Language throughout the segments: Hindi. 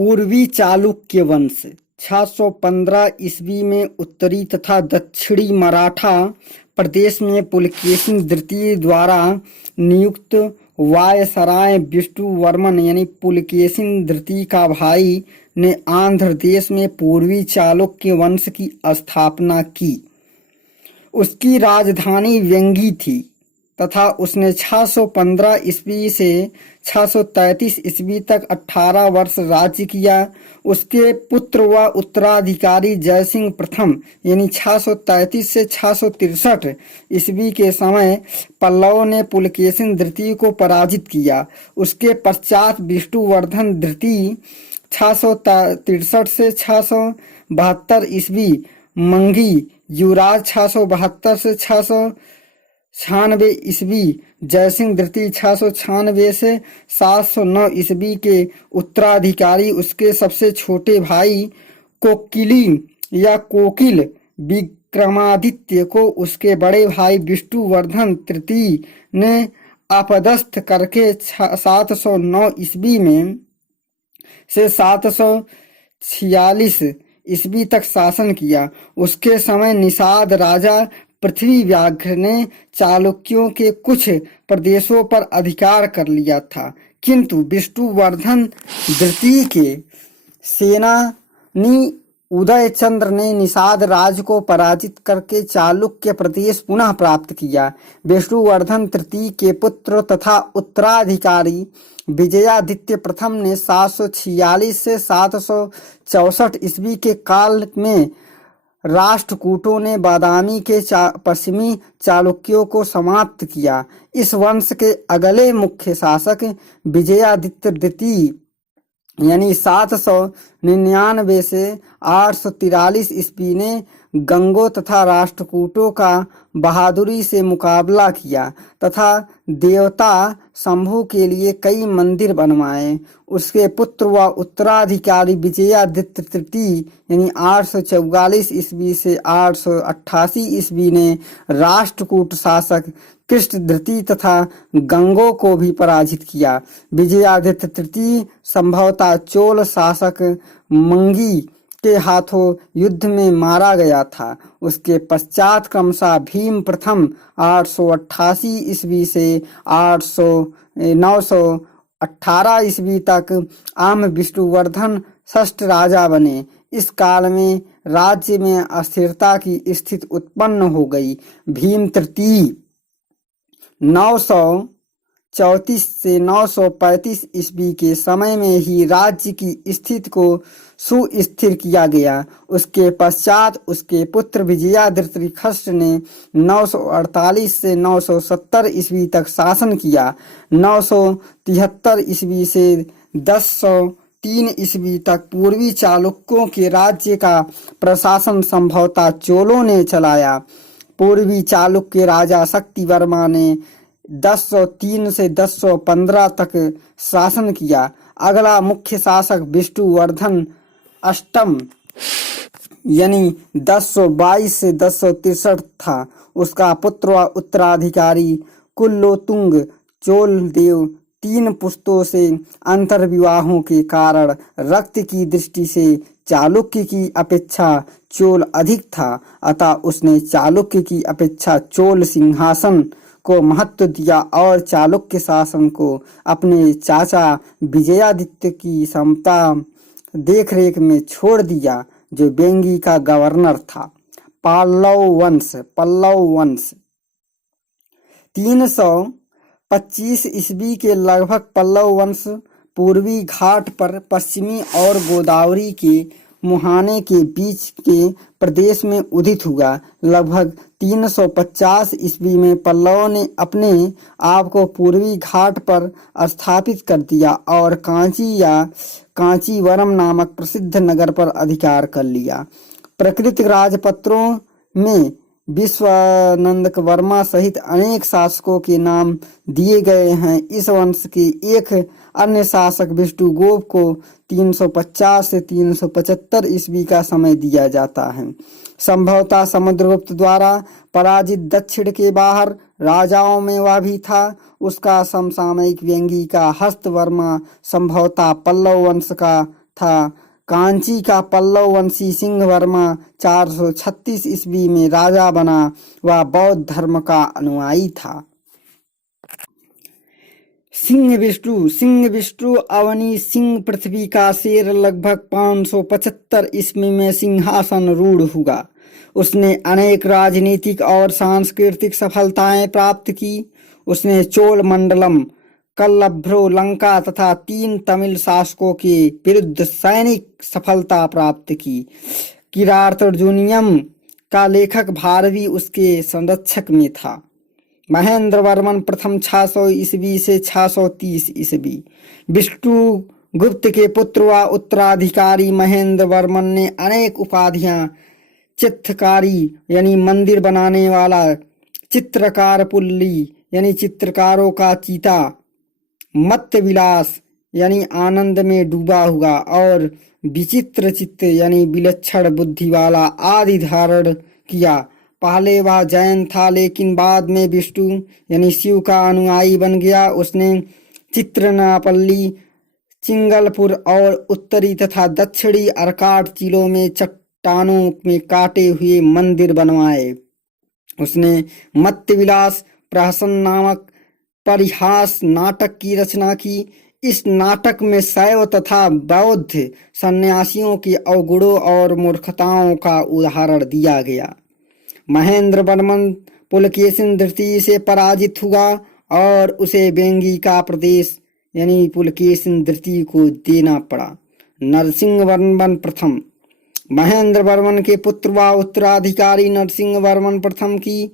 पूर्वी चालुक्य वंश 615 ईस्वी में उत्तरी तथा दक्षिणी मराठा प्रदेश में पुलकेशिन द्वितीय द्वारा नियुक्त वायसराय विष्णुवर्मन यानी पुलकेशिन द्वितीय का भाई ने आंध्र देश में पूर्वी चालुक्य वंश की स्थापना की। उसकी राजधानी वेंगी थी तथा उसने 615 ईस्वी से 633 ईस्वी तक 18 वर्ष राज्य किया। उसके पुत्र व उत्तराधिकारी जयसिंह प्रथम यानी 633 से 663 ईस्वी के समय पल्लवों ने पुलकेशिन द्वितीय को पराजित किया। उसके पश्चात विष्णुवर्धन द्वितीय 663 से 672 ईस्वी, मंगी युवराज 672 से 696 ईस्वी, जयसिंह द्वितीय 696 से 709 ईस्वी के उत्तराधिकारी उसके सबसे छोटे भाई कोकिली या कोकिल विक्रमादित्य को उसके बड़े भाई विष्णुवर्धन तृतीय ने अपदस्थ करके 709 ईस्वी में से 746 ईस्वी तक शासन किया। उसके समय निषाद राजा पृथ्वी व्याघ्र ने चालुक्यों के कुछ प्रदेशों पर अधिकार कर लिया था, किंतु विष्णुवर्धन द्वितीय के सेनानी उदयचंद्र ने निषाद राज को पराजित करके चालुक्य प्रदेश पुनः प्राप्त किया। विष्णुवर्धन तृतीय के पुत्र तथा उत्तराधिकारी विजयादित्य प्रथम ने 746 से 764 ईस्वी के काल में राष्ट्रकूटों ने बादामी के पश्चिमी चालुक्यों को समाप्त किया। इस वंश के अगले मुख्य शासक विजयादित्य द्वितीय यानी 799 से 843 ईस्वी ने गंगों तथा राष्ट्रकूटों का बहादुरी से मुकाबला किया तथा देवता शंभु के लिए कई मंदिर बनवाए। उसके पुत्र व उत्तराधिकारी विजयादित्य तृतीय यानी 844 ईस्वी से 888 ईस्वी ने राष्ट्रकूट शासक कृष्ण द्वितीय तथा गंगों को भी पराजित किया। विजयादित्य तृतीय संभवतः चोल शासक मंगी के हाथों युद्ध में मारा गया था। उसके पश्चात क्रमशः भीम प्रथम 888 ईस्वी से 918 ईस्वी तक आम विष्णुवर्धन षष्ठ राजा बने। इस काल में राज्य में अस्थिरता की स्थिति उत्पन्न हो गई। भीम तृतीय 934 से 935 ईस्वी के समय में ही राज्य की स्थिति को सुस्थिर किया गया। उसके पश्चात उसके पुत्र विजयादित्य खस्ट ने 948 से 970 ईस्वी तक शासन किया। 973 ईस्वी से 1003 ईस्वी तक पूर्वी चालुक्यों के राज्य का प्रशासन संभवतः चोलों ने चलाया। पूर्वी चालुक्य राजा शक्तिवर्मा ने 1003 से 1015 तक शासन किया। अगला मुख्य शासक विष्णुवर्धन अष्टम यानी 1022 से 1063 था। उसका पुत्र व उत्तराधिकारी कुलोत्तुंग चोलदेव 3 पुश्तों से अंतर्विवाहों के कारण रक्त की दृष्टि से चालुक्य की अपेक्षा चोल अधिक था, अतः उसने चालुक्य की अपेक्षा चोल सिंहासन को महत्व दिया और चालुक्य शासन को अपने चाचा विजयादित्य की समता देखरेख में छोड़ दिया, जो वेंगी का गवर्नर था। पल्लव वंश 325 ईस्वी के लगभग पल्लव वंश पूर्वी घाट पर पश्चिमी और गोदावरी के मुहाने के बीच के प्रदेश में उदित हुआ। लगभग 350 ईस्वी में पल्लवों ने अपने आप को पूर्वी घाट पर स्थापित कर दिया और कांची या कांचीवरम नामक प्रसिद्ध नगर पर अधिकार कर लिया। प्राकृतिक राजपत्रों में विश्वानंद वर्मा सहित अनेक शासकों के नाम दिए गए हैं। इस वंश के एक अन्य शासक विष्णुगोप को 350 से 375 ईस्वी का समय दिया जाता है। संभवतः समुद्रगुप्त द्वारा पराजित दक्षिण के बाहर राजाओं में वह भी था। उसका समसामयिक व्यंगी का हस्तवर्मा संभवतः पल्लव वंश का था। कांची का पल्लव वंशी सिंह वर्मा 436 ईस्वी में राजा बना। वह बौद्ध धर्म का अनुयायी था। सिंह विष्णु अवनी सिंह पृथ्वी का शेर लगभग 575 ईस्वी में सिंहासन रूढ़ हुआ। उसने अनेक राजनीतिक और सांस्कृतिक सफलताएं प्राप्त की। उसने चोल मंडलम, कल्लभ्रो, लंका तथा 3 तमिल शासकों के विरुद्ध सैनिक सफलता प्राप्त की। किरातार्जुनीयम का लेखक भारवी उसके संरक्षक में था। महेंद्र वर्मन प्रथम 600 ईस्वी से 630 ईस्वी। विष्णुगुप्त के पुत्र व उत्तराधिकारी महेंद्र वर्मन ने अनेक उपाधियां, चित्रकारी यानी मंदिर बनाने वाला, चित्रकार पुल्ली यानी चित्रकारों का चीता, मत्स्य विलास यानी आनंद में डूबा हुआ और विचित्र चित्त यानी विलक्षण बुद्धि वाला आदि धारण किया। पहले वह जैन था लेकिन बाद में विष्णु यानी शिव का अनुयायी बन गया। उसने चित्रनापल्ली, चिंगलपुर और उत्तरी तथा दक्षिणी अर्काट जिलों में चट्टानों में काटे हुए मंदिर बनवाए। उसने मत्स्य विलास प्रहसन नामक परिहास नाटक की रचना की। इस नाटक में शैव तथा बौद्ध सन्यासियों के अवगुणों और मूर्खताओं का उदाहरण दिया गया। महेंद्र वर्मन पुलकेशिन द्वितीय से पराजित हुआ और उसे वेंगी का प्रदेश यानी पुलकेशिन द्वितीय को देना पड़ा। नरसिंह वर्मन प्रथम, महेंद्र वर्मन के पुत्र व उत्तराधिकारी नरसिंह वर्मन प्रथम की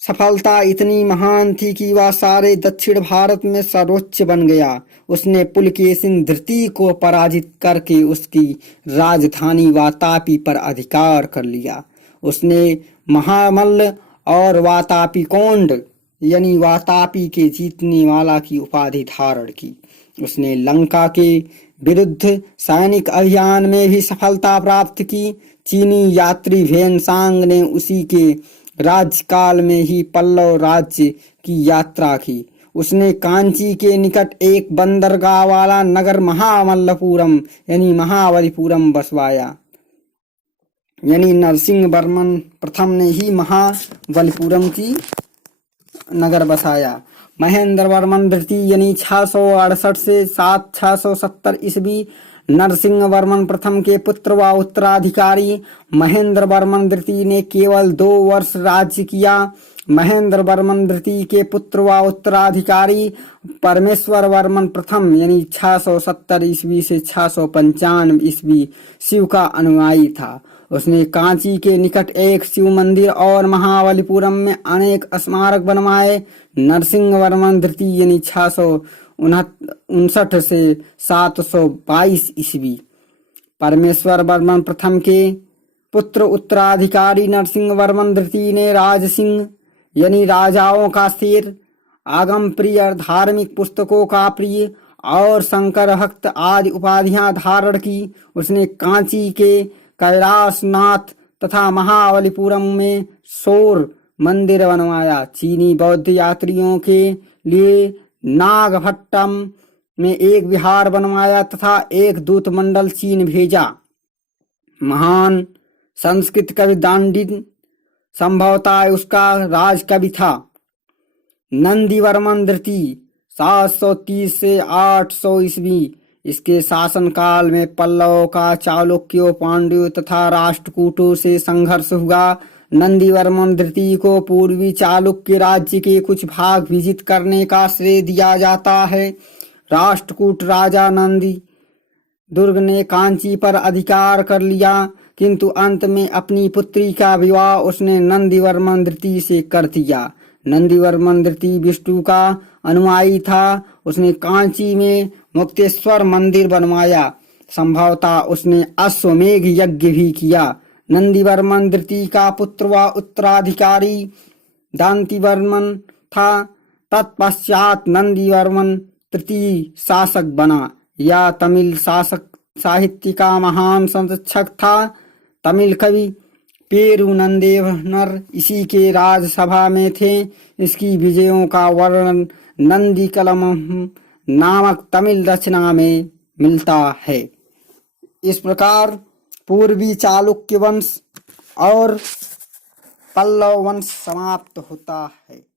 सफलता इतनी महान थी कि वह सारे दक्षिण भारत में सर्वोच्च बन गया। उसने पुलकेशिन द्वितीय को पराजित करके उसकी राजधानी वातापी पर अधिकार कर लिया। उसने महामल्ल और वातापी कोंड यानी वातापी के जीतने वाला की उपाधि धारण की। उसने लंका के विरुद्ध सैनिक अभियान में भी सफलता प्राप्त की। चीनी यात्री भेनसांग ने उसी के राज्यकाल में ही पल्लव राज्य की यात्रा की। उसने कांची के निकट एक बंदरगाह वाला नगर महामल्लपुरम यानी महाबलीपुरम बसवाया। यानी नरसिंह वर्मन प्रथम ने ही महाबलीपुरम की नगर बसाया। महेंद्र वर्मन द्वितीय यानी 668 से 670 ईस्वी। नरसिंह वर्मन प्रथम के पुत्र व उत्तराधिकारी महेंद्र वर्मन द्वितीय ने केवल 2 वर्ष राज्य किया। महेंद्र वर्मन द्वितीय के पुत्र व उत्तराधिकारी परमेश्वर वर्मन प्रथम यानी 670 ईस्वी से 695 ईस्वी शिव का अनुयायी था। उसने कांची के निकट एक शिव मंदिर और महाबलीपुरम में अनेक स्मारक बनवाए। नरसिंह वर्मन द्वितीय यानी 659 से 722 ईस्वी। परमेश्वर वर्मन प्रथम के पुत्र उत्तराधिकारी नरसिंह वर्मन द्वितीय ने राजसिंह यानी राजाओं का शेर, आगम प्रिय, धार्मिक पुस्तकों का प्रिय और शंकर भक्त आदि उपाधियां धारण की। उसने कांची के कैलाशनाथ तथा महाबलीपुरम में शोर मंदिर बनवाया। चीनी बौद्ध यात्रियों के लिए नागभट्टम में एक विहार बनवाया तथा एक दूत मंडल चीन भेजा। महान संस्कृत कवि दांडिन संभवतः उसका राजकवि था। नंदीवर्मन द्वितीय 730 से 800 ईस्वी। इसके शासनकाल में पल्लवों का चालुक्यों, पांड्यों तथा राष्ट्रकूटों से संघर्ष हुआ। नंदीवर्मन द्वितीय को पूर्वी चालुक्य राज्य के कुछ भाग विजित करने का श्रेय दिया जाता है। राष्ट्रकूट राजा नंदी दुर्ग ने कांची पर अधिकार कर लिया, किंतु अंत में अपनी पुत्री का विवाह उसने नंदीवर्मन द्वितीय से कर दिया। नंदीवर्मन द्वितीय विष्णु का अनुयायी था। उसने कांची में मुक्तेश्वर मंदिर बनवाया। संभवतः उसने अश्वमेघ यज्ञ भी किया। नंदीवर्मन द्वितीय का पुत्र व उत्तराधिकारी दांतिवर्मन था। तत्पश्चात नंदीवर्मन तृतीय शासक बना। यह तमिल शासक साहित्य का महान संरक्षक था। तमिल कवि पेरुनंदेवनर इसी के राजसभा में थे। इसकी विजयों का वर्णन नंदी कलम नामक तमिल रचना में मिलता है। इस प्रकार पूर्वी चालुक्य वंश और पल्लव वंश समाप्त होता है।